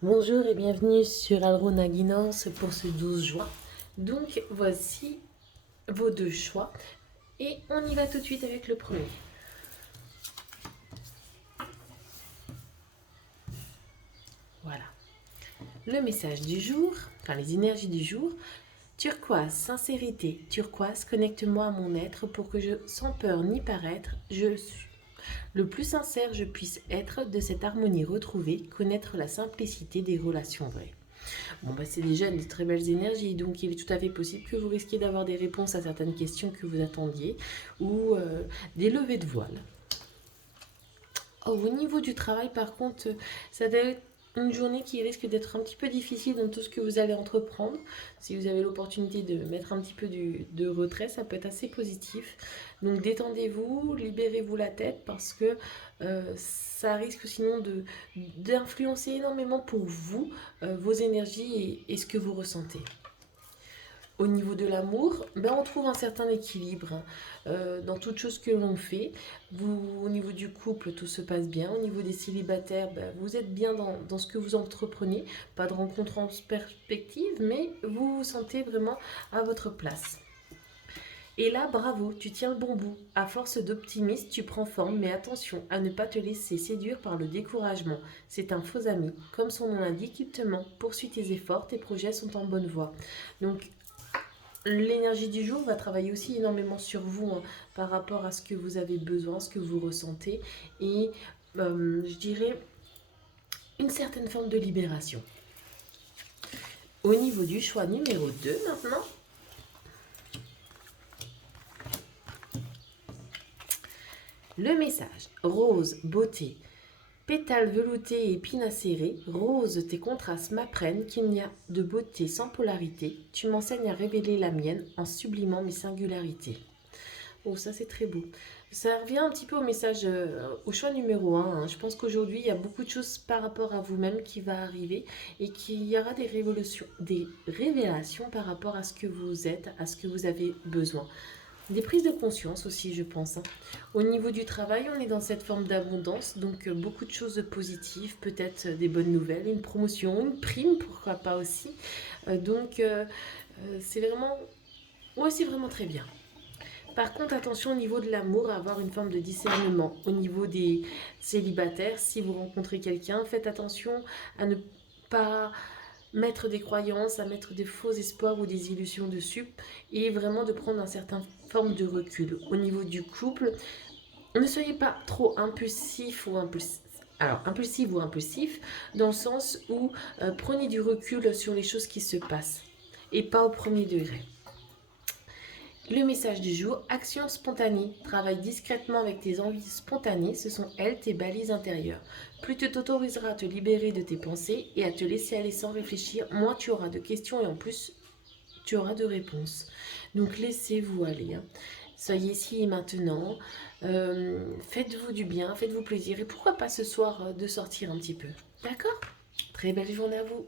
Bonjour et bienvenue sur Alrona Guinance pour ce 12 juin. Donc voici vos deux choix et on y va tout de suite avec le premier. Voilà. Le message du jour, enfin les énergies du jour. Turquoise, sincérité. Turquoise, connecte-moi à mon être pour que sans peur ni paraître, je suis le plus sincère je puisse être de cette harmonie retrouvée, connaître la simplicité des relations vraies. Bon, bah, c'est déjà de très belles énergies, donc il est tout à fait possible que vous risquiez d'avoir des réponses à certaines questions que vous attendiez ou des levées de voile. Oh, au niveau du travail, par contre, ça doit être une journée qui risque d'être un petit peu difficile dans tout ce que vous allez entreprendre. Si vous avez l'opportunité de mettre un petit peu de retrait, ça peut être assez positif. Donc détendez-vous, libérez-vous la tête parce que ça risque sinon d'influencer énormément pour vous, vos énergies et ce que vous ressentez. Au niveau de l'amour, ben on trouve un certain équilibre dans toute chose que l'on fait. Au niveau du couple, tout se passe bien. Au niveau des célibataires, ben, vous êtes bien dans ce que vous entreprenez. Pas de rencontre en perspective, mais vous vous sentez vraiment à votre place. Et là, bravo, tu tiens le bon bout. À force d'optimisme, tu prends forme, mais attention à ne pas te laisser séduire par le découragement. C'est un faux ami. Comme son nom l'indique, il te ment. Poursuis tes efforts, tes projets sont en bonne voie. Donc, l'énergie du jour va travailler aussi énormément sur vous par rapport à ce que vous avez besoin, ce que vous ressentez et je dirais une certaine forme de libération. Au niveau du choix numéro 2 maintenant, le message rose, beauté, pétales veloutés et épines acérées, rose, tes contrastes m'apprennent qu'il n'y a de beauté sans polarité. Tu m'enseignes à révéler la mienne en sublimant mes singularités. Oh, ça c'est très beau. Ça revient un petit peu au message, au choix numéro un. Je pense qu'aujourd'hui, il y a beaucoup de choses par rapport à vous-même qui va arriver et qu'il y aura des révélations par rapport à ce que vous êtes, à ce que vous avez besoin. Des prises de conscience aussi, je pense. Au niveau du travail, on est dans cette forme d'abondance, donc beaucoup de choses positives, peut-être des bonnes nouvelles, une promotion, une prime, pourquoi pas aussi. C'est vraiment, ouais, c'est vraiment très bien. Par contre, attention au niveau de l'amour, à avoir une forme de discernement. Au niveau des célibataires, si vous rencontrez quelqu'un, faites attention à ne pas mettre des croyances, à mettre des faux espoirs ou des illusions dessus et vraiment de prendre une certaine forme de recul. Au niveau du couple, ne soyez pas trop impulsif ou impulsif. Alors, impulsif ou impulsif, dans le sens où prenez du recul sur les choses qui se passent et pas au premier degré. Le message du jour, action spontanée. Travaille discrètement avec tes envies spontanées, ce sont elles tes balises intérieures. Plus tu t'autoriseras à te libérer de tes pensées et à te laisser aller sans réfléchir, moins tu auras de questions et en plus tu auras de réponses. Donc laissez-vous aller. Soyez ici et maintenant. Faites-vous du bien, faites-vous plaisir et pourquoi pas ce soir de sortir un petit peu. D'accord? Très belle journée à vous.